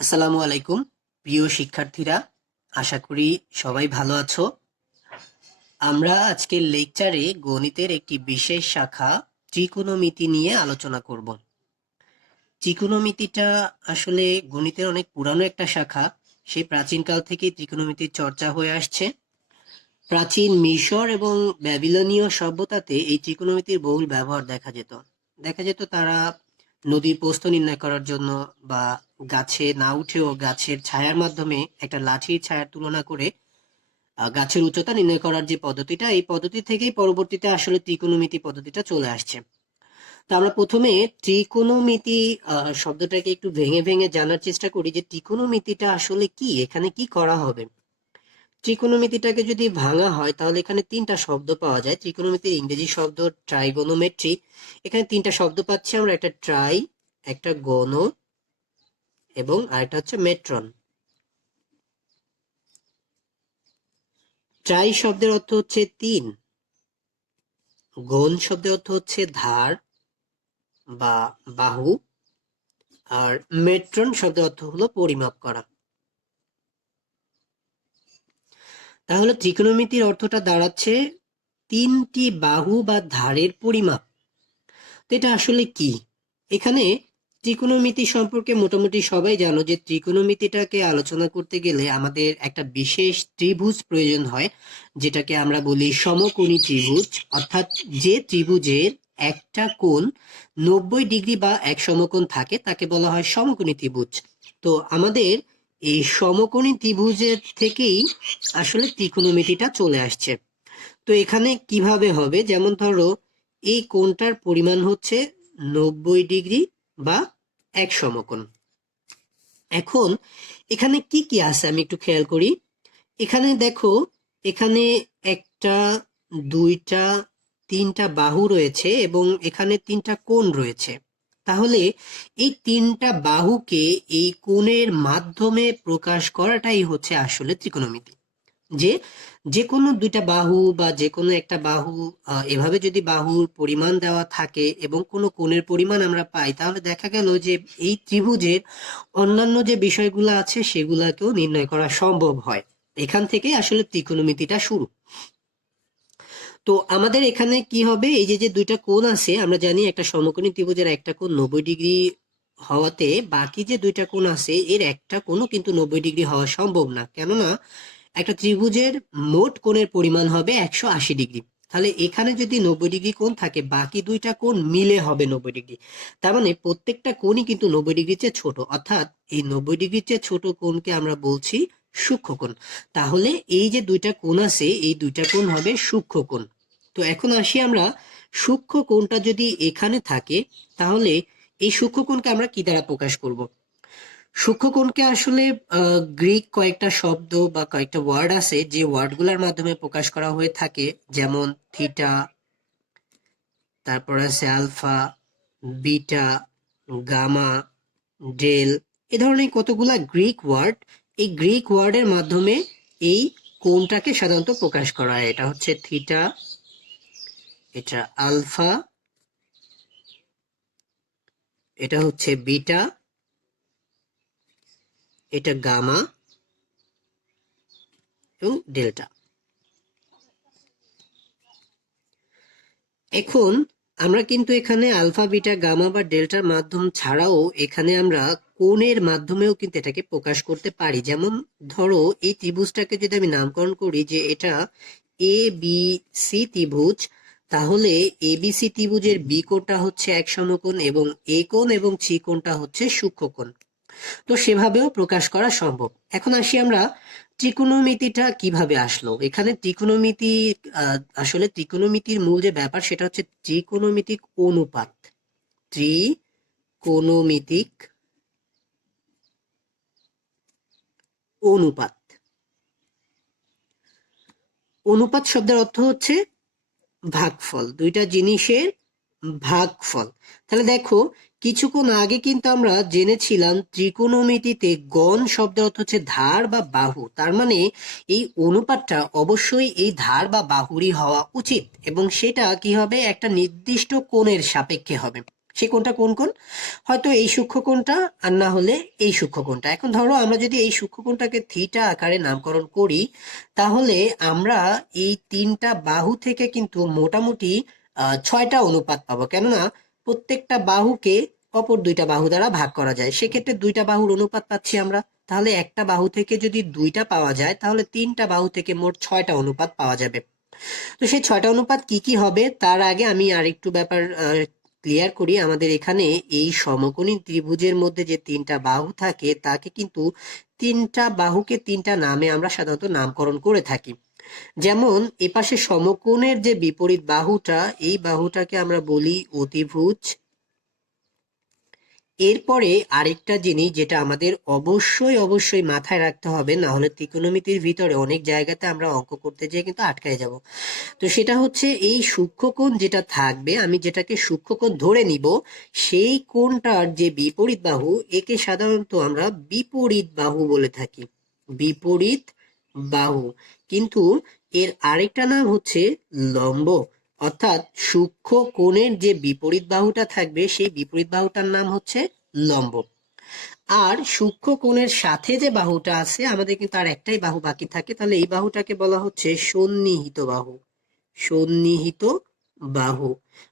আসসালামু আলাইকুম প্রিয় শিক্ষার্থীরা, আশা করি সবাই ভালো আছো। আমরা আজকের লেকচারে গণিতের একটি বিশেষ শাখা ত্রিকোণমিতি নিয়ে আলোচনা করব। ত্রিকোণমিতিটা আসলে গণিতের অনেক পুরানো একটা শাখা। সেই প্রাচীনকাল থেকেই ত্রিকোণমিতির চর্চা হয়ে আসছে। প্রাচীন মিশর এবং ব্যাবিলনীয় সভ্যতাতে এই ত্রিকোণমিতির বহুল ব্যবহার দেখা যেত তারা নদীর প্রস্থ নির্ণয় করার জন্য বা গাছে না উঠেও গাছের ছায়ার মাধ্যমে একটা লাঠির ছায়ার তুলনা করে গাছের উচ্চতা নির্ণয় করার যে পদ্ধতিটা, এই পদ্ধতি থেকেই পরবর্তীতে আসলে ত্রিকোণমিতি পদ্ধতিটা চলে আসছে। তো আমরা প্রথমে ত্রিকোণমিতি শব্দটাকে একটু ভেঙে ভেঙে জানার চেষ্টা করি যে ত্রিকোণমিতিটা আসলে কি, এখানে কি করা হবে। ত্রিকোণমিতিটাকে যদি ভাঙা হয় তাহলে এখানে তিনটা শব্দ পাওয়া যায়। ত্রিকোণমিতির ইংরেজি শব্দ ট্রাইগোনোমেট্রি। এখানে তিনটা শব্দ পাচ্ছি আমরা, একটা ট্রাই, একটা গণ এবং আরেকটা হচ্ছে মেট্রন। ট্রাই শব্দের অর্থ হচ্ছে তিন, গণ শব্দের অর্থ হচ্ছে ধার বা বাহু, আর মেট্রন শব্দের অর্থ হলো পরিমাপ করা। তাহলে ত্রিকোণমিতির অর্থটা দাঁড়াচ্ছে তিনটি বাহু বা ধারের পরিমাপ। তো এটা আসলে কি? এখানে ত্রিকোণমিতি সম্পর্কে মোটামুটি সবাই জানো যে ত্রিকোণমিতিটাকে আলোচনা করতে গেলে আমাদের একটা বিশেষ ত্রিভুজ প্রয়োজন হয়, যেটাকে আমরা বলি সমকোণী ত্রিভুজ। অর্থাৎ যে ত্রিভুজের একটা কোণ 90 ডিগ্রি বা এক সমকোণ থাকে তাকে বলা হয় সমকোণী ত্রিভুজ। তো আমাদের এই সমকোণী ত্রিভুজের থেকেই আসলে ত্রিকোণমিতিটা চলে আসছে। তো এখানে কিভাবে হবে, যেমন ধরো এই কোণটার পরিমাণ হচ্ছে 90 ডিগ্রি বা এক সমকোণ। এখন এখানে কি কি আছে আমি একটু খেয়াল করি। এখানে দেখো, এখানে একটা, দুইটা, তিনটা বাহু রয়েছে এবং এখানে তিনটা কোণ রয়েছে। তাহলে এই তিনটা বাহুকে এই কোণের মাধ্যমে প্রকাশ করাটাই হচ্ছে আসলে ত্রিকোণমিতি। যে যে কোনো দুইটা বাহু বা যে কোনো একটা বাহু, এভাবে যদি বাহুর পরিমাণ দেওয়া থাকে এবং কোনো কোণের পরিমাণ আমরা পাই, তাহলে দেখা গেল যে এই ত্রিভুজের অন্যান্য যে বিষয়গুলো আছে সেগুলাকেও নির্ণয় করা সম্ভব হয়। এখান থেকে আসলে ত্রিকোণমিতিটা শুরু। তো আমাদের এখানে কি হবে, এই যে যে দুইটা কোণ আছে, আমরা জানি একটা সমকোণী ত্রিভুজের একটা কোণ 90 ডিগ্রি হওয়াতে বাকি যে দুইটা কোণ আছে এর একটা কোণও কিন্তু 90 ডিগ্রি হওয়া সম্ভব না। কেননা একটা ত্রিভুজের মোট কোণের পরিমাণ হবে 180 ডিগ্রি। তাহলে এখানে যদি 90 ডিগ্রি কোণ থাকে, বাকি দুইটা কোণ মিলে হবে 90 ডিগ্রি। তার মানে প্রত্যেকটা কোণই কিন্তু 90 ডিগ্রির চেয়ে ছোট। অর্থাৎ এই 90 ডিগ্রির চেয়ে ছোট কোণকে আমরা বলছি সূক্ষ্ম কোণ। তাহলে এই যে দুইটা কোণ আছে, এই দুইটা কোণ হবে সূক্ষ্ম কোণ। তো এখন আসি আমরা, সূক্ষ্ম কোণটা যদি এখানে থাকে তাহলে এই সূক্ষ্ম কোণকে আমরা কি দ্বারা প্রকাশ করব? সূক্ষ্মকোণকে আসলে গ্রিক কয়েকটা শব্দ বা কয়েকটা ওয়ার্ড আছে যে ওয়ার্ডগুলোর মাধ্যমে প্রকাশ করা হয়ে থাকে, যেমন থিটা, তারপর আছে আলফা, বিটা, গামা, ডেল। এ ধরনের কতগুলা গ্রিক ওয়ার্ড, এই গ্রিক ওয়ার্ডের মাধ্যমে এই কোণটাকে সাধারণত প্রকাশ করা হয়। এটা হচ্ছে থিটা, এটা আলফা, এটা হচ্ছে বিটা, এটা গামা এবং ডেল্টা। এখন আমরা কিন্তু এখানে আলফা, বিটা, গামা বা ডেল্টার মাধ্যম ছাড়াও এখানে আমরা কোণের মাধ্যমেও কিন্তু এটাকে প্রকাশ করতে পারি। যেমন ধরো এই ত্রিভুজটাকে যদি আমি নামকরণ করি যে এটা এ বি সি ত্রিভুজ, তাহলে এ বি সি ত্রিভুজের বি কোণটা হচ্ছে এক সমকোণ এবং এ কোণ এবং সি কোণটা হচ্ছে সূক্ষ্মকোণ। তো সেভাবেও প্রকাশ করা সম্ভব। এখন আসি আমরা ত্রিকোণমিতিটা কিভাবে আসলো এখানে। ত্রিকোণমিতি আসলে ত্রিকোণমিতির মূল যে ব্যাপার সেটা হচ্ছে ত্রিকোণমিতিক অনুপাত। ত্রিকোণমিতিক অনুপাত। অনুপাত শব্দের অর্থ হচ্ছে ভাগফল, দুইটা জিনিসের ভাগফল। তাহলে দেখো, কিছুক্ষণ আগে কিন্তু আমরা জেনেছিলাম ত্রিকোণমিতিতে গণ শব্দের অর্থ হচ্ছে ধার বা বাহু। তার মানে এই অনুপাতটা অবশ্যই এই ধার বা বাহুরই হওয়া উচিত এবং সেটা কি হবে, একটা নির্দিষ্ট কোণের সাপেক্ষে হবে। সেই কোণটা কোন কোণ? হয়তো এই সূক্ষ্মকোণটা, আর না হলে এই সূক্ষ্মকোণটা। এখন ধরো আমরা যদি এই সূক্ষ্মকোণটাকে থিটা আকারে নামকরণ করি, তাহলে আমরা এই তিনটা বাহু থেকে কিন্তু মোটামুটি 6টা অনুপাত পাবো, কেননা প্রত্যেকটা বাহুকে অপর দুইটা বাহু দ্বারা ভাগ করা যায়। সেক্ষেত্রে দুইটা বাহুর অনুপাত পাচ্ছি আমরা। তাহলে একটা বাহু থেকে যদি দুইটা পাওয়া যায়, তাহলে তিনটা বাহু থেকে মোট 6টা অনুপাত পাওয়া যাবে। তো সেই 6টা অনুপাত কি কি হবে, তার আগে আমি আরেকটু ব্যাপার ক্লিয়ার করি। আমাদের এখানে এই সমকোণী ত্রিভুজের মধ্যে যে তিনটা বাহু থাকে, তাকে কিন্তু তিনটা বাহুকে তিনটা নামে আমরা সাধারণত নামকরণ করে থাকি। যেমন এপাশে সমকোণের যে বিপরীত বাহুটা, এই বাহুটাকে আমরা বলি অতিভুজ। এরপরে আরেকটা জিনিস যেটা আমাদের অবশ্যই মাথায় রাখতে হবে, না হলে ত্রিকোণমিতির ভিতরে অনেক জায়গাতে আমরা অঙ্ক করতে যেয়ে কিন্তু আটকায় যাব। তো সেটা হচ্ছে এই সূক্ষ্মকোণ যেটা থাকবে, আমি যেটাকে সূক্ষ্মকোণ ধরে নিব, সেই কোণটার যে বিপরীত বাহু, একে সাধারণত আমরা বিপরীত বাহু বলে থাকি। বিপরীত বাহু। কিন্তু এর আরেকটা নাম হচ্ছে লম্ব। অর্থাৎ সূক্ষ্ম কোণের যে বিপরীত বাহুটা থাকবে, সেই বিপরীত বাহুটার নাম হচ্ছে লম্ব। আর সূক্ষ্ম কোণের সাথে যে বাহুটা আছে, আমাদের কিন্তু আর একটাই বাহু বাকি থাকে, তাহলে এই বাহুটাকে বলা হচ্ছে সন্নিহিত বাহু। সন্নিহিত বাহু,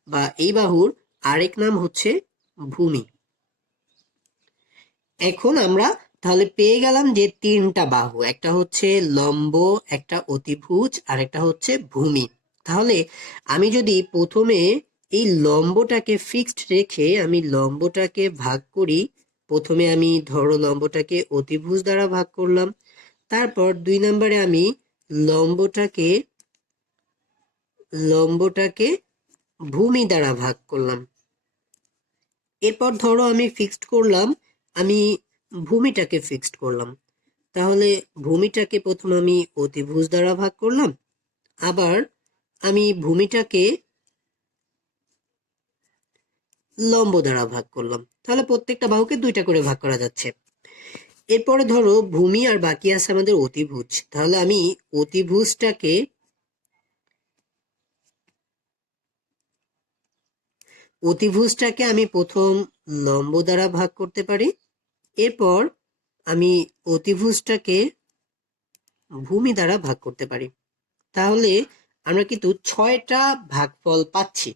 বা এই বাহুর আরেক নাম হচ্ছে ভূমি। এখন আমরা তাহলে পেয়ে গেলাম যে তিনটা বাহু, একটা হচ্ছে লম্ব, একটা অতিভুজ, আর একটা হচ্ছে ভূমি। তাহলে আমি যদি প্রথমে এই লম্বটাকে ফিক্সড রেখে আমি লম্বটাকে ভাগ করি, প্রথমে আমি ধরো লম্বটাকে অতিভুজ দ্বারা ভাগ করলাম, তারপর 2 নম্বরে আমি লম্বটাকে লম্বটাকে ভূমি দ্বারা ভাগ করলাম। এরপর ধরো আমি ফিক্সড করলাম, আমি ভূমিটাকে ফিক্সড করলাম। তাহলে ভূমিটাকে প্রথম আমি অতিভুজ দ্বারা ভাগ করলাম, আবার আমি ভূমিটাকে লম্ব দ্বারা ভাগ করলাম। তাহলে প্রত্যেকটা বাহুকে দুইটা করে ভাগ করা যাচ্ছে। এরপরে ধরো ভূমি আর বাকি আছে আমাদের অতিভুজ, তাহলে আমি অতিভুজটাকে আমি প্রথম লম্ব দ্বারা ভাগ করতে পারি, এরপর আমি অতিভুজটাকে ভূমি দ্বারা ভাগ করতে পারি। তাহলে আমরা কিন্তু 6টা ভাগফল পাচ্ছি।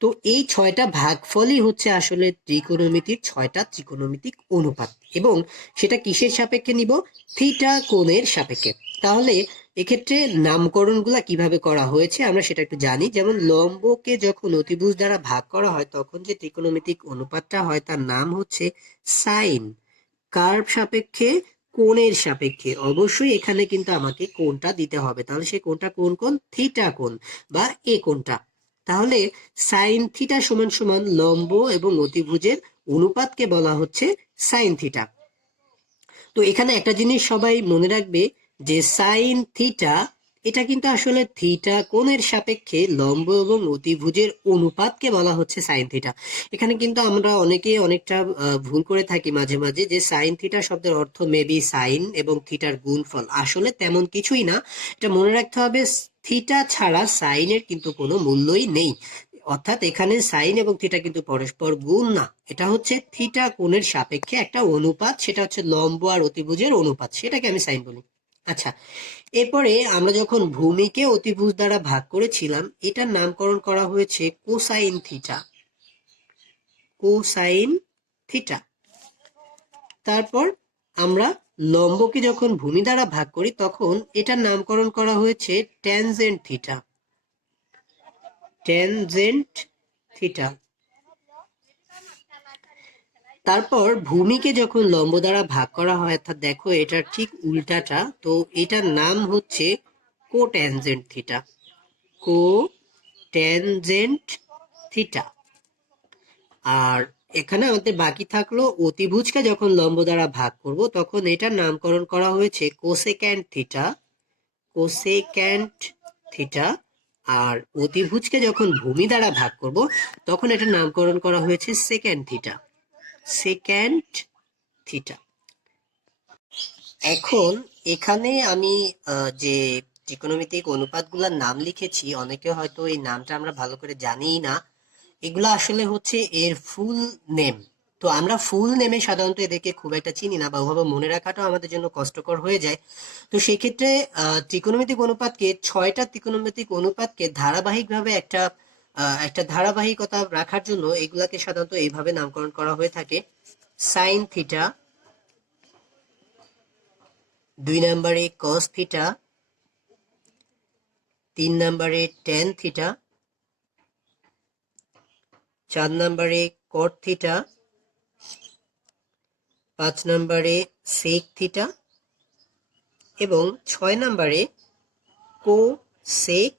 তো এই 6টা ভাগফলই হচ্ছে আসলে ত্রিকোণমিতির 6টা ত্রিকোণমিতিক অনুপাত, এবং সেটা কিসের সাপেক্ষে নিব? থিটা কোণের সাপেক্ষে। তাহলে এক্ষেত্রে নামকরণগুলা কিভাবে করা হয়েছে আমরা সেটা একটু জানি। যেমন লম্বকে যখন অতিভুজ দ্বারা ভাগ করা হয়, তখন যে ত্রিকোণমিতিক অনুপাতটা হয় তার নাম হচ্ছে সাইন। কার সাপেক্ষে? কোণের সাপেক্ষে। অবশ্যই এখানে কিন্তু আমাকে কোণটা দিতে হবে, তাহলে সেই কোণটা কোন কোণ? থিটা কোণ, বা এ কোণটা। তাহলে সাইন থিটা সমান সমান লম্ব এবং অতিভুজের অনুপাতকে বলা হচ্ছে সাইন থিটা। তো এখানে একটা জিনিস সবাই মনে রাখবে, যে সাইন থিটা, এটা কিন্তু আসলে থিটা কোণের সাপেক্ষে লম্ব এবং অতিভুজের অনুপাতকে বলা হচ্ছে সাইন থিটা। এখানে কিন্তু আমরা অনেকে অনেকটা ভুল করে থাকি মাঝে মাঝে, যে সাইন থিটা শব্দের অর্থ মেবি সাইন এবং থিটার গুণফল। আসলে তেমন কিছুই না। এটা মনে রাখতে হবে, থিটা ছাড়া সাইনের কিন্তু কোনো মূল্যই নেই। অর্থাৎ এখানে সাইন এবং থিটা কিন্তু পরস্পর গুণ না, এটা হচ্ছে থিটা কোণের সাপেক্ষে একটা অনুপাত, সেটা হচ্ছে লম্ব আর অতিভুজের অনুপাত, সেটাকে আমি সাইন বলি। আচ্ছা, এরপরে আমরা যখন ভূমিকে অতিভুজ দ্বারা ভাগ করেছিলাম, এটার নামকরণ করা হয়েছে কোসাইন থিটা। Cosine theta. তারপর আমরা লম্বকে যখন ভূমি দ্বারা ভাগ করি, তখন এটার নামকরণ করা হয়েছে ট্যানজেন্ট থিটা। Tangent theta. তারপর ভূমিকে যখন লম্ব দ্বারা ভাগ করা হয়, অর্থাৎ দেখো এটার ঠিক উল্টাটা, তো এটার নাম হচ্ছে কোট্যানজেন্ট থিটা। কোট্যানজেন্ট থিটা। আর এখানে আমাদের বাকি থাকলো অতিভুজকে যখন লম্ব দ্বারা ভাগ করব, তখন এটার নামকরণ করা হয়েছে কোসেক্যান্ট থিটা। কোসেক্যান্ট থিটা। আর অতিভুজকে যখন ভূমি দ্বারা ভাগ করব, তখন এটার নামকরণ করা হয়েছে সেক্যান্ট থিটা। Secant theta. এখন এখানে আমি যে ত্রিকোণমিতিক অনুপাতগুলোর নাম লিখেছি, অনেকে হয়তো এই নামটা আমরা ভালো করে জানিই না। এগুলো আসলে হচ্ছে এর ফুল নেম। তো আমরা ফুল নেমে সাধারণত এদেরকে খুব একটা চিনি না বা ওভাবে মনে রাখাটাও আমাদের জন্য কষ্টকর হয়ে যায়। তো সেক্ষেত্রে ত্রিকোণমিতিক অনুপাতকে, 6টা ত্রিকোণমিতিক অনুপাতকে ধারাবাহিকভাবে একটা ধারাবাহিকতা রাখার জন্য এগুলাকে সাধারণত এইভাবে নামকরণ করা হয়ে থাকে। সাইন থিটা, 2 নম্বরে কস থিটা, 3 নম্বরে টেন থিটা, 4 নম্বরে কট থিটা, 5 নম্বরে সেক থিটা এবং 6 নম্বরে কোসেক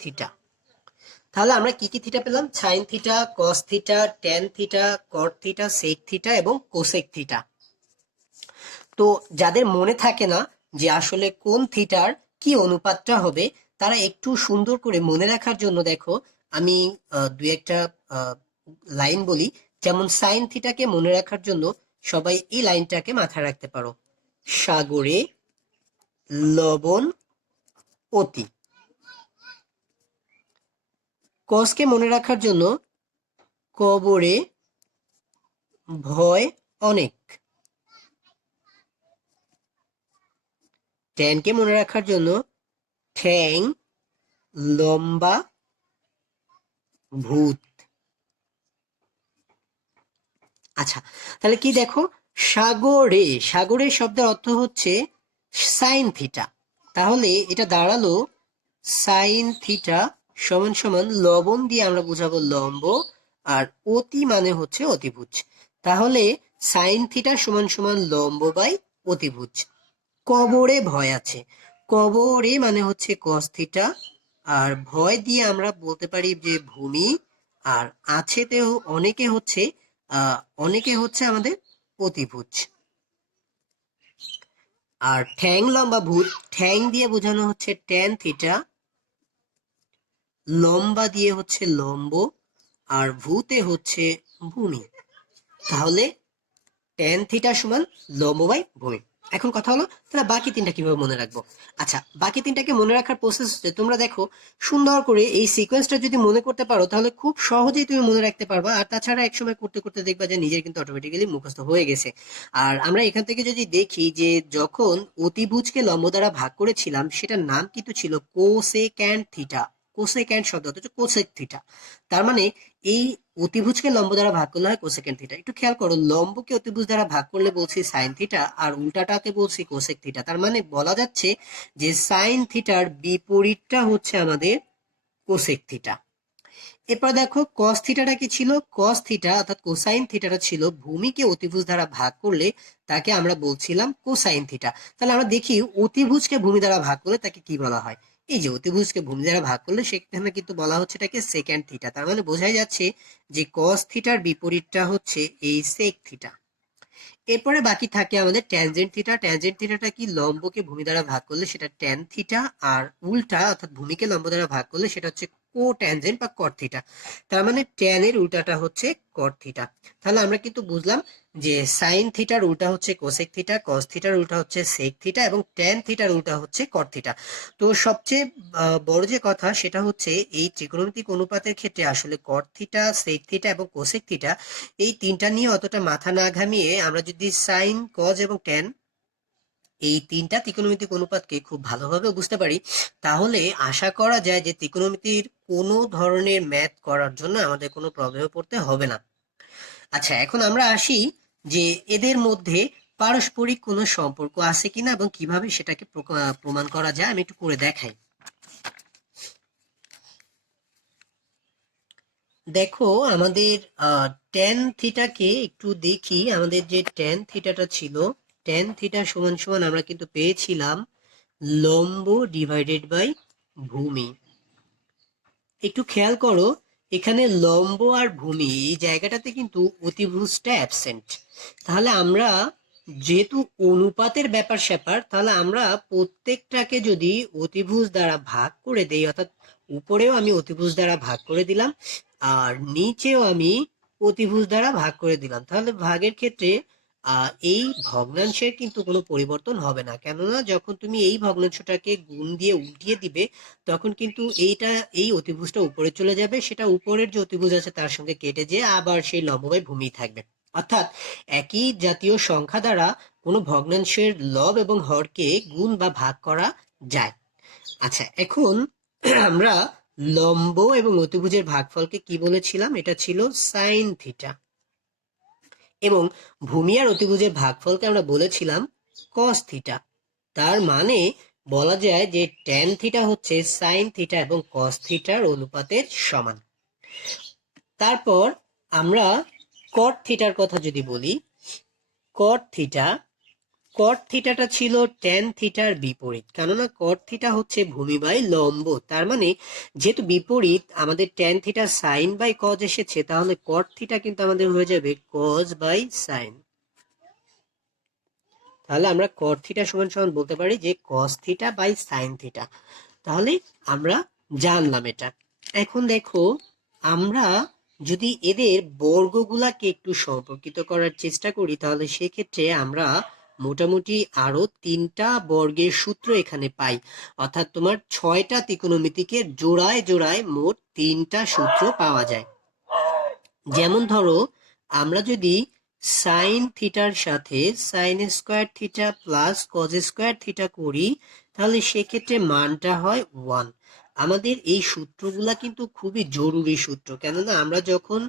থিটা। তাহলে আমরা কি কি থিটা পেলাম? Sine theta, cos theta, tan theta, cot theta, sec theta এবং কোসেক থিটা। তো যাদের মনে থাকে না যে আসলে কোন থিটার কি অনুপাতটা হবে, তারা একটু সুন্দর করে মনে রাখার জন্য দেখো আমি দুই একটা লাইন বলি। যেমন সাইন থিটাকে মনে রাখার জন্য সবাই এই লাইনটাকে মাথায় রাখতে পারো: সাগরে লবণ অতি। কসকে মনে রাখার জন্য কবরে ভয় অনেক। টেনকে মনে রাখার জন্য ঠ্যাং লম্বা ভূত। আচ্ছা, তাহলে কি দেখো, সাগরে, সাগরের শব্দের অর্থ হচ্ছে সাইন থিটা। তাহলে এটা দাঁড়ালো সাইন থিটা সমান সমান লবণ দিয়ে আমরা বোঝাবো লম্ব, আর অতি মানে হচ্ছে অতিভুজ। তাহলে সাইন থিটা সমান সমান লম্ব বাই অতিভুজ। কবরে ভয় আছে, কবরে মানে হচ্ছে কস থিটা, আর ভয় দিয়ে আমরা বলতে পারি যে ভূমি, আর আছেতেও অনেকে হচ্ছে আমাদের অতিভুজ। আর ঠ্যাং লম্বা ভূত, ঠ্যাং দিয়ে বোঝানো হচ্ছে ট্যান থিটা, লম্বা দিয়ে হচ্ছে লম্ব, আর ভূতে হচ্ছে ভূমি। তাহলে ট্যান থিটা সমান লম্ব বাই ভূমি। এখন কথা হলো তাহলে বাকি তিনটা কিভাবে মনে রাখবো। আচ্ছা, বাকি তিনটাকে মনে রাখার প্রসেস হচ্ছে, তোমরা দেখো সুন্দর করে এই সিকোয়েন্সটা যদি মনে করতে পারো তাহলে খুব সহজেই তুমি মনে রাখতে পারবা। আর তাছাড়া একসময় করতে করতে দেখবা যে নিজের কিন্তু অটোমেটিক্যালি মুখস্থ হয়ে গেছে। আর আমরা এখান থেকে যদি দেখি যে যখন অতিভুজকে লম্ব দ্বারা ভাগ করেছিলাম সেটার নাম কিন্তু ছিল কোসেক্যান্ট থিটা। কোসেক্যান্ট শব্দ হচ্ছে কোসেক থিটা। তার মানে এই অতিভুজকে লম্ব দ্বারা ভাগ করলে হয় কোসেকেন্ড থিটা। একটু খেয়াল করো, লম্বকে অতিভুজ দ্বারা ভাগ করলে বলছি সাইন থিটা, আর উল্টাটাকে বলছি কোসেক থিটা। তার মানে বলা যাচ্ছে যে সাইন থিটার বিপরীতটা হচ্ছে আমাদের কোসেক থিটা। এরপর দেখো কস থিটাটা কি ছিল? কস থিটা অর্থাৎ কোসাইন থিটাটা ছিল ভূমিকে অতিভুজ দ্বারা ভাগ করলে তাকে আমরা বলছিলাম কোসাইন থিটা। তাহলে আমরা দেখি অতিভুজকে ভূমি দ্বারা ভাগ করলে তাকে কি বলা হয়। এই যে অতিভুজকে ভূমি দ্বারা ভাগ করলে সেখানে কিন্তু বলা হচ্ছে এটাকে সেকেন্ড থিটা। তার মানে বোঝাই যাচ্ছে যে কস থিটার বিপরীতটা হচ্ছে এই সেক থিটা। এরপরে বাকি থাকে আমাদের ট্যানজেন্ট থিটা। ট্যানজেন্ট থিটাটা কি? লম্বকে ভূমি দ্বারা ভাগ করলে সেটা ট্যান থিটা, আর উল্টা অর্থাৎ ভূমিকে লম্ব দ্বারা ভাগ করলে সেটা হচ্ছে কো ট্যানজেন্ট বা কট থিটা। তার মানে ট্যানের উল্টাটা হচ্ছে কট থিটা। তাহলে আমরা কিন্তু বুঝলাম যে সাইন থিটার উল্টা হচ্ছে কোসেক থিটা, কস থিটার উল্টা হচ্ছে সেক থিটা এবং ট্যান থিটার উল্টা হচ্ছে কট থিটা। তো সবচেয়ে বড় যে কথা সেটা হচ্ছে এই ত্রিকোণমিতিক অনুপাতের ক্ষেত্রে আসলে কট থিটা, সেক থিটা এবং কোসেক থিটা এই তিনটা নিয়ে অতটা মাথা না ঘামিয়ে আমরা যদি সাইন, কজ এবং ট্যান এই তিনটা ত্রিকোণমিতিক অনুপাতকে খুব ভালোভাবে বুঝতে পারি, তাহলে আশা করা যায় যে ত্রিকোণমিতির কোনো ধরনের ম্যাথ করার জন্য আমাদের কোনো প্রবলেমে পড়তে হবে না। আচ্ছা, এখন আমরা আসি যে এদের মধ্যে পারস্পরিক কোনো সম্পর্ক আছে কিনা এবং কিভাবে সেটাকে প্রমাণ করা যায় আমি একটু করে দেখাই। দেখো আমাদের টেন থিটাকে একটু দেখি। আমাদের যে টেন থিটাটা ছিল, টেন থিটা সমান সমান আমরা কিন্তু পেয়েছিলাম লম্ব ডিভাইডেড বাই ভূমি। একটু খেয়াল করো, এখানে লম্ব আর ভূমি এই জায়গাটাতে কিন্তু অতিভুজটা অ্যাবসেন্ট। তাহলে আমরা যেহেতু অনুপাতের ব্যাপার স্যাপার, তাহলে আমরা প্রত্যেকটাকে যদি অতিভুজ দ্বারা ভাগ করে দেই, অর্থাৎ উপরেও আমি অতিভুজ দ্বারা ভাগ করে দিলাম আর নিচেও আমি অতিভুজ দ্বারা ভাগ করে দিলাম, তাহলে ভাগের ক্ষেত্রে এই ভগ্নাংশের কিন্তু কোনো পরিবর্তন হবে না, কেননা যখন তুমি এই ভগ্নাংশটাকে গুণ দিয়ে উল্টিয়ে দিবে তখন কিন্তু এই অতিভুজটা উপরে চলে যাবে, সেটা উপরের যে অতিভুজ আছে তার সঙ্গে কেটে যেয়ে আবার সেই লম্বভাবে ভূমি থাকবে। অর্থাৎ একই জাতীয় সংখ্যা দ্বারা কোনো ভগ্নাংশের লব এবং হরকে গুণ বা ভাগ করা যায়। আচ্ছা, এখন আমরা লম্ব এবং অতিভুজের ভাগফলকে কি বলেছিলাম? এটা ছিল সাইন থিটা। এবং ভূমি আর অতিভুজের ভাগফলকে আমরা বলেছিলাম কস থিটা। তার মানে বলা যায় যে ট্যান থিটা হচ্ছে সাইন থিটা এবং কস থিটার অনুপাতের সমান। তারপর আমরা কট থিটার কথা যদি বলি, কট থিটা, কট থিটাটা ছিল ট্যান থিটার বিপরীত, কেননা কট থিটা হচ্ছে ভূমি বাই লম্ব। তার মানে যেহেতু বিপরীত, আমাদের tan theta sine by cos এসেছে, তাহলে কট থিটা কিন্তু আমাদের হয়ে যাবে কজ বাই সাইন। তাহলে আমরা কট থিটা সমান সমান বলতে পারি যে cos theta by sine theta. তাহলে আমরা জানলাম এটা। এখন দেখো, আমরা যদি এদের বর্গগুলাকে একটু সম্পর্কিত করার চেষ্টা করি, তাহলে সেক্ষেত্রে আমরা মোটামুটি আরো 3টা বর্গের সূত্র এখানে পাই। অর্থাৎ তোমার 6টা ত্রিকোণমিতিকে জোড়ায় জোড়ায় মোট 3টা সূত্র পাওয়া যায়। যেমন ধরো, আমরা যদি সাইন থিটার সাথে sine square theta plus cos square theta করি, তাহলে সেক্ষেত্রে মানটা হয় 1। আমাদের এই সূত্রগুলা কিন্তু খুবই জরুরি সূত্র, কেননা আমরা যখন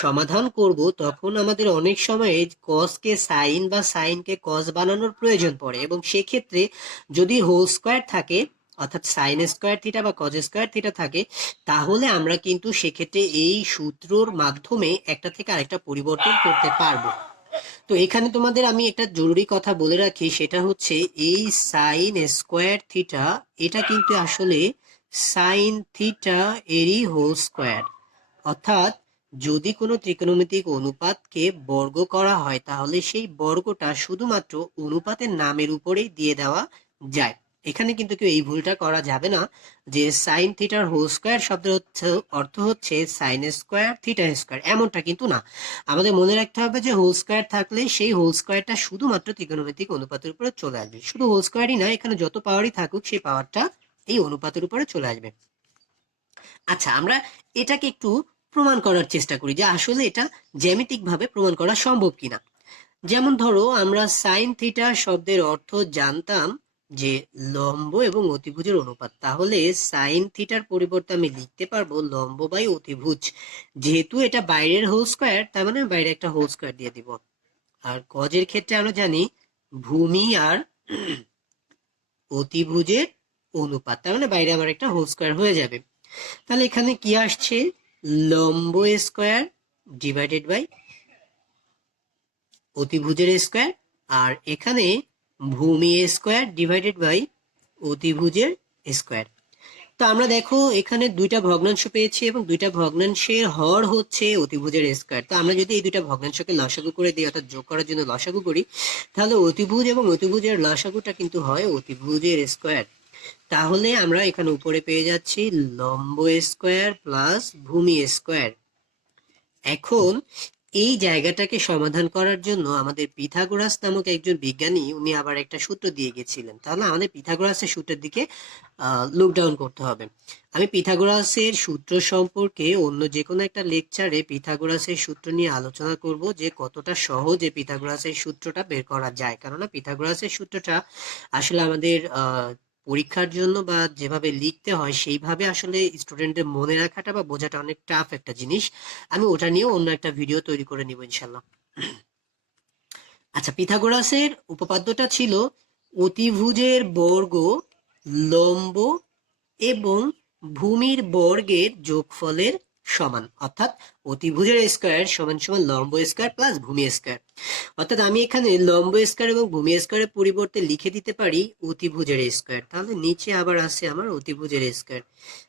সমাধান করব তখন আমাদের অনেক সময় কজকে সাইন বা সাইনকে কজ বানানোর প্রয়োজন পড়ে, এবং সেক্ষেত্রে যদি হোল স্কোয়ার থাকে, অর্থাৎ সাইন স্কোয়ার থিটা বা কজ স্কোয়ার থিটা থাকে, তাহলে আমরা কিন্তু সেক্ষেত্রে এই সূত্রর মাধ্যমে একটা থেকে আরেকটা পরিবর্তন করতে পারবো। তো এখানে তোমাদের আমি একটা জরুরি কথা বলে রাখি, সেটা হচ্ছে এই সাইন স্কোয়ার থিটা, এটা কিন্তু আসলে সাইন থিটা এরই হোল স্কোয়ার। অর্থাৎ যদি কোনো ত্রিকোণমিতিক অনুপাতকে বর্গ করা হয়, তাহলে সেই বর্গটা শুধুমাত্র অনুপাতের নামের উপরেই দিয়ে দেওয়া যায়। এখানে কিন্তু কেউ এই ভুলটা করা যাবে না যে সাইন থিটার হোল স্কোয়ার শব্দের অর্থ হচ্ছে সাইন স্কোয়ার থিটা স্কোয়ার, এমনটা কিন্তু না। আমাদের মনে রাখতে হবে যে হোল স্কোয়ার থাকলে সেই হোল স্কোয়ারটা শুধুমাত্র ত্রিকোণমিতিক অনুপাতের উপরে চলে আসবে। শুধু হোল স্কোয়ারই না, এখানে যত পাওয়ারই থাকুক সেই পাওয়ারটা এই অনুপাতের উপরে চলে আসবে। আচ্ছা, আমরা এটাকে একটু প্রমাণ করার চেষ্টা করি যে আসলে এটা জ্যামিতিক ভাবে প্রমাণ করা সম্ভব কিনা। যেমন ধরো, আমরা সাইন থিটা শব্দের অর্থ জানতাম যে লম্ব এবং অতিভুজের অনুপাত, তাহলে সাইন থিটার পরিবর্তে আমি লিখতে পারবো লম্ব বাই অতিভুজ। যেহেতু এটা বাইরের হোল স্কোয়ার, তার মানে বাইরে একটা হোল স্কোয়ার দিয়ে দিব। আর কজের ক্ষেত্রে আমরা জানি ভূমি আর অতিভুজের অনুপাত, তার মানে বাইরে আমার একটা হোল স্কোয়ার হয়ে যাবে। তাহলে এখানে কি আসছে? লম্ব স্কোয়ার ডিভাইডেড বাই অতিভুজের স্কোয়ার, আর এখানে ভূমি স্কোয়ার ডিভাইডেড বাই অতিভুজের স্কোয়ার। তো আমরা দেখো এখানে দুইটা ভগ্নাংশ পেয়েছি এবং দুইটা ভগ্নাংশের হর হচ্ছে অতিভুজের স্কোয়ার। তো আমরা যদি এই দুইটা ভগ্নাংশকে লসাগু করে দিই, অর্থাৎ যোগ করার জন্য লসাগু করি, তাহলে অতিভুজ এবং অতিভুজের লসাগুটা কিন্তু হয় অতিভুজের স্কোয়ার। তাহলে আমরা এখানে উপরে পেয়ে যাচ্ছি লম্ব স্কোয়ার প্লাস ভূমি স্কোয়ার। এখন এই জায়গাটাকে সমাধান করার জন্য আমাদের পিথাগোরাস নামক একজন বিজ্ঞানী, উনি আবার একটা সূত্র দিয়ে গেছিলেন। তাহলে আমাদের পিথাগোরাসের সূত্রের দিকে লুক ডাউন করতে হবে। আমি পিথাগোরাসের সূত্র সম্পর্কে অন্য যে কোনো একটা লেকচারে পিথাগোরাসের সূত্র নিয়ে আলোচনা করব, যে কতটা সহজে পিথাগোরাসের সূত্রটা বের করা যায়। কেননা পিথাগোরাসের সূত্রটা আসলে আমাদের পরীক্ষার জন্য বা যেভাবে লিখতে হয় সেইভাবে আসলে স্টুডেন্টদের মনে রাখাটা বা বোঝাটা অনেক টাফ একটা জিনিস। আমি ওটা নিয়েও অন্য একটা ভিডিও তৈরি করে নিব ইনশাল্লাহ। আচ্ছা, পিথাগোরাসের উপপাদ্যটা ছিল অতিভুজের বর্গ লম্ব এবং ভূমির বর্গের যোগফলের সমান। অর্থাৎ অতিভুজের স্কোয়ার সমান সমান লম্ব স্কোয়ার প্লাস ভূমি স্কোয়ার। অর্থাৎ আমি এখানে লম্ব স্কোয়ার এবং ভূমি স্কোয়ারের পরিবর্তে লিখে দিতে পারি অতিভুজের স্কোয়ার। তাহলে নিচে আবার আছে আমার অতিভুজের স্কোয়ার।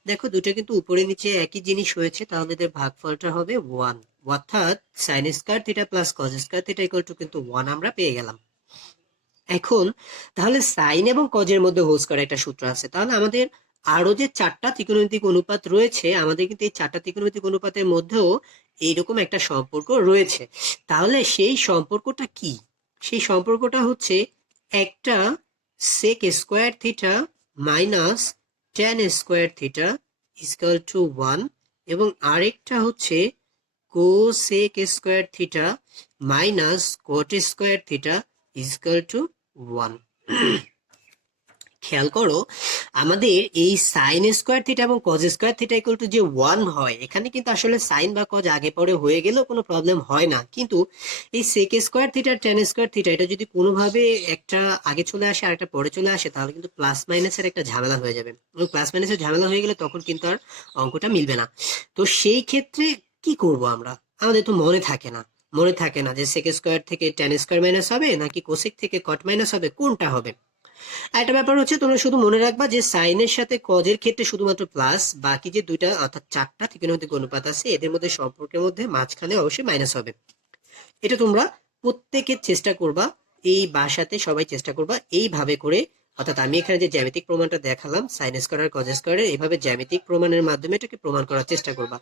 দেখো দুটো কিন্তু উপরে নিচে একই জিনিস হয়েছে, তাহলে এদের ভাগফলটা হবে 1। অর্থাৎ sine square theta plus cos square theta equal two কিন্তু 1 আমরা পেয়ে গেলাম। এখন তাহলে সাইন এবং কজের মধ্যে হোল স্কোয়ার একটা সূত্র আছে, তাহলে আমাদের আরো যে 4টা ত্রিকোণমিতিক অনুপাত রয়েছে, আমাদের কিন্তু এই 4টা ত্রিকোণমিতিক অনুপাতের মধ্যেও এইরকম একটা সম্পর্ক রয়েছে। তাহলে সেই সম্পর্কটা কি? সেই সম্পর্কটা হচ্ছে একটা sec square theta minus tan square theta equal to 1 এবং আরেকটা হচ্ছে cosec square theta minus cot square theta equal to 1। খেয়াল করো আমাদের এই সাইন স্কোয়ার থিটা এবং cos square theta equal two যে 1 হয়, এখানে কিন্তু আসলে সাইন বা কজ আগে পরে হয়ে গেলেও কোনো প্রবলেম হয় না, কিন্তু এই sec square theta tan square theta এটা যদি কোনোভাবে একটা আগে চলে আসে আর একটা পরে চলে আসে তাহলে কিন্তু প্লাস মাইনাসের একটা ঝামেলা হয়ে যাবে, এবং প্লাস মাইনাসের ঝামেলা হয়ে গেলে তখন কিন্তু আর অঙ্কটা মিলবে না। তো সেই ক্ষেত্রে কি করব আমরা, আমাদের তো মনে থাকে না যে সেক স্কোয়ার থেকে ট্যান স্কোয়ার মাইনাস হবে নাকি কোসেক থেকে কট মাইনাস হবে, কোনটা হবে। আরেকটা ব্যাপার হচ্ছে তোমরা শুধু মনে রাখবা যে সাইনের সাথে কজের ক্ষেত্রে শুধুমাত্র প্লাস, বাকি যে দুইটা অর্থাৎ চারটা ত্রিকোণমিতিক অনুপাত আছে এদের মধ্যে সম্পর্কের মধ্যে মাঝখানে অবশ্যই মাইনাস হবে। এটা তোমরা প্রত্যেকের চেষ্টা করবা, এই বাসাতে সবাই চেষ্টা করবা এইভাবে করে, অর্থাৎ আমি এখানে যে জ্যামিতিক প্রমাণটা দেখালাম সাইন স্কয়ার আর কজ স্কয়ারের, এইভাবে জ্যামিতিক প্রমাণের মাধ্যমে এটাকে প্রমাণ করার চেষ্টা করবা।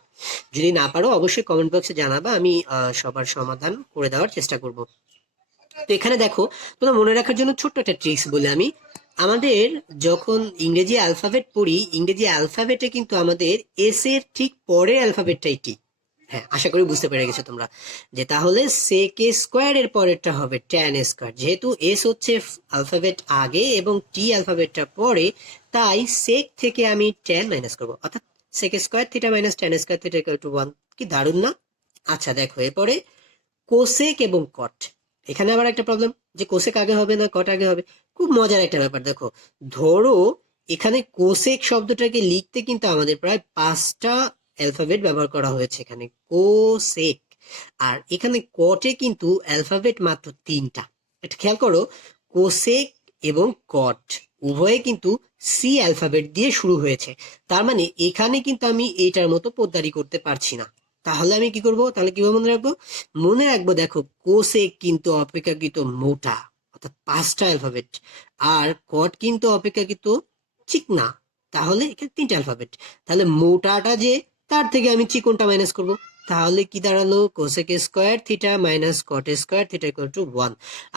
যদি না পারো অবশ্যই কমেন্ট বক্সে জানাবা, আমি সবার সমাধান করে দেওয়ার চেষ্টা করব। তো এখানে দেখো তোমরা মনে রাখার জন্য ছোট্ট একটা ট্রিক্স বলে আমি, আমাদের যখন ইংরেজি অ্যালফাবেট পড়ি, ইংরেজি অ্যালফাবেটে কিন্তু আমাদের এস এর ঠিক পরের অ্যালফাবেটটাই টি। হ্যাঁ, আশা করি বুঝতে পেরে গেছো তোমরা যে তাহলে সেক স্কোয়ার এর পরেরটা হবে ট্যান স্কোয়ার, যেহেতু এস হচ্ছে অ্যালফাবেট আগে এবং টি অ্যালফাবেটটা পরে, তাই সেক থেকে আমি ট্যান মাইনাস করবো, অর্থাৎ sec square theta minus tan square theta equal to 1। কি দারুণ না? আচ্ছা দেখো এরপরে কোসেক এবং কট, এখানে আবার একটা প্রবলেম যে কোসেক আগে হবে না কট আগে হবে। খুব মজার একটা ব্যাপার, দেখো ধরো এখানে কোসেক শব্দটাকে লিখতে কিন্তু আমাদের প্রায় 5টা অ্যালফাবেট ব্যবহার করা হয়েছে এখানে কোসেক, আর এখানে কটে কিন্তু অ্যালফাবেট মাত্র 3টা। এটা খেয়াল করো, কোসেক এবং কট উভয়ে কিন্তু সি অ্যালফাবেট দিয়ে শুরু হয়েছে, তার মানে এখানে কিন্তু আমি এইটার মতো পোদ্দারি করতে পারছি না। তাহলে আমি কি করব, তাহলে কিভাবে মনে রাখবো? মনে রাখবো দেখো কোসেক কিন্তু অপেক্ষাকৃত মোটা, অর্থাৎ 5টা অ্যালফাবেট, আর কট কিন্তু অপেক্ষাকৃত চিকনা, তাহলে এখানে 3টা অ্যালফাবেট। তাহলে মোটাটা যে, তার থেকে আমি চিকনটা মাইনাস করব, তাহলে কি দাঁড়ালো cosec square theta minus cot square theta equal to 1।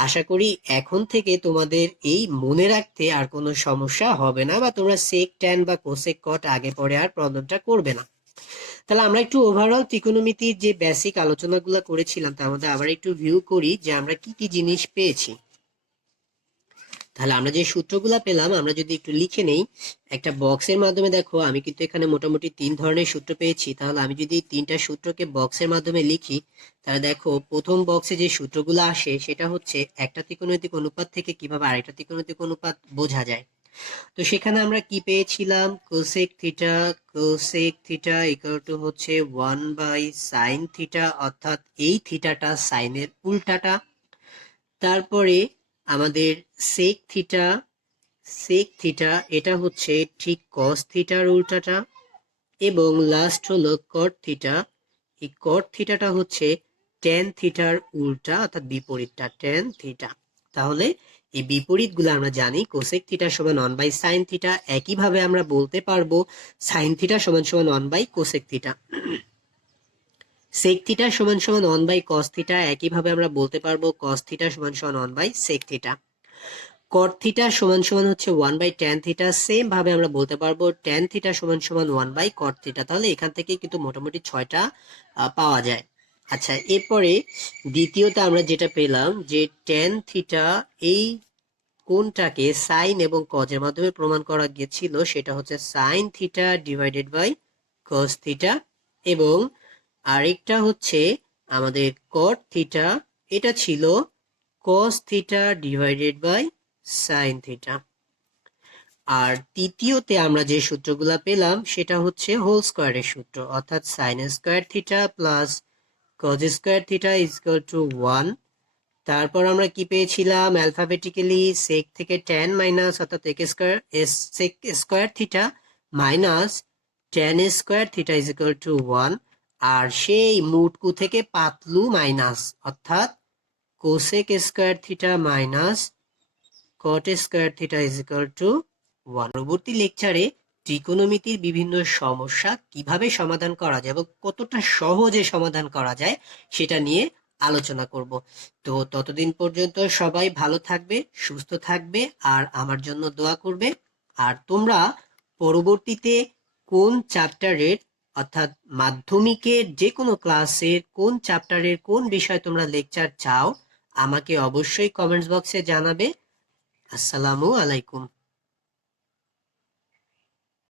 আশা করি এখন থেকে তোমাদের এই মনে রাখতে আর কোনো সমস্যা হবে না, বা তোমরা সেক ট্যান বা কোসেক কট আগে পরে আর প্রবলেমটা করবে না। তাহলে আমরা একটু ওভারঅল ত্রিকোণমিতির যে বেসিক আলোচনাগুলো করেছিলাম তার মধ্যে আবার একটু ভিউ করি যে আমরা কি কি জিনিস পেয়েছি। তাহলে আমরা যে সূত্রগুলো পেলাম আমরা যদি একটু লিখে নেই একটা বক্সের মাধ্যমে, দেখো আমি কিন্তু এখানে মোটামুটি 3 ধরনের সূত্র পেয়েছি। তাহলে আমি যদি 3টা সূত্রকে বক্সের মাধ্যমে লিখি, তাহলে দেখো প্রথম বক্সে যে সূত্রগুলো আসে সেটা হচ্ছে একটা ত্রিকোণমিতিক অনুপাত থেকে কিভাবে আরেকটা ত্রিকোণমিতিক অনুপাত বোঝা যায়। তো সেখানে আমরা কি পেয়েছিলাম, কোসেক থিটা ইকুয়াল টু হচ্ছে 1/sin থিটা, অর্থাৎ এই থিটাটা সাইনের উল্টাটা। তারপরে আমাদের সেক থিটা এটা হচ্ছে ঠিক কস থিটার উল্টাটা, এবং লাস্ট হলো কট থিটা, এই কট থিটাটা হচ্ছে ট্যান থিটার উল্টা অর্থাৎ বিপরীতটা ট্যান থিটা। তাহলে এই বিপরীত গুলো আমরা জানি, কোসেক থিটা সমান 1/sin থিটা, একইভাবে আমরা বলতে পারবো সাইন থিটা সমান সমান 1/কোসেক থিটা, সেক থিটা সমান সমান 1/কস থিটা, একইভাবে আমরা বলতে পারবো কস থিটা সমান সমান 1/সেক থিটা। কট থিটা সমান সমান হচ্ছে 1/ট্যান থিটা, সেম ভাবে আমরা বলতে পারবো ট্যান থিটা সমান সমান 1/কট থিটা। তাহলে এখান থেকে কিন্তু মোটামুটি 6টা পাওয়া যায়। আচ্ছা এরপরে দ্বিতীয়তে আমরা যেটা পেলাম যে ট্যান থিটা এই কোণটাকে সাইন এবং কজের মাধ্যমে প্রমাণ করা গিয়েছিল, সেটা হচ্ছে sine theta divided by cos theta, এবং আরেকটা হচ্ছে আমাদের কট থিটা, এটা ছিল cos theta divided by sine theta. আর তৃতীয়তে আমরা যে সূত্রগুলো পেলাম সেটা হচ্ছে হোল স্কোয়ারের সূত্র, অর্থাৎ sine square theta plus cos square theta is equal to 1। তারপর আমরা কি পেয়েছিলাম, অ্যালফাবেটিক্যালি সেক থেকে ট্যান মাইনাস অর্থাৎ sec square theta minus tan square theta is equal to 1, আর সেই মুটকু থেকে পাতলু মাইনাস অর্থাৎ cosec square theta minus cot square theta is equal to 1। পরবর্তী লেকচারে ত্রিকোণমিতির বিভিন্ন সমস্যা কিভাবে সমাধান করা যায় এবং কতটা সহজে সমাধান করা যায় সেটা নিয়ে আলোচনা করব। তো ততদিন পর্যন্ত সবাই ভালো থাকবে, সুস্থ থাকবে, আর আমার জন্য দোয়া করবে। আর তোমরা পরবর্তীতে কোন চ্যাপ্টারের, অর্থাৎ মাধ্যমিকের যে কোনো ক্লাসের কোন চ্যাপ্টারের কোন বিষয় তোমরা লেকচার চাও, আমাকে অবশ্যই কমেন্টস বক্সে জানাবে। আসসালামু আলাইকুম।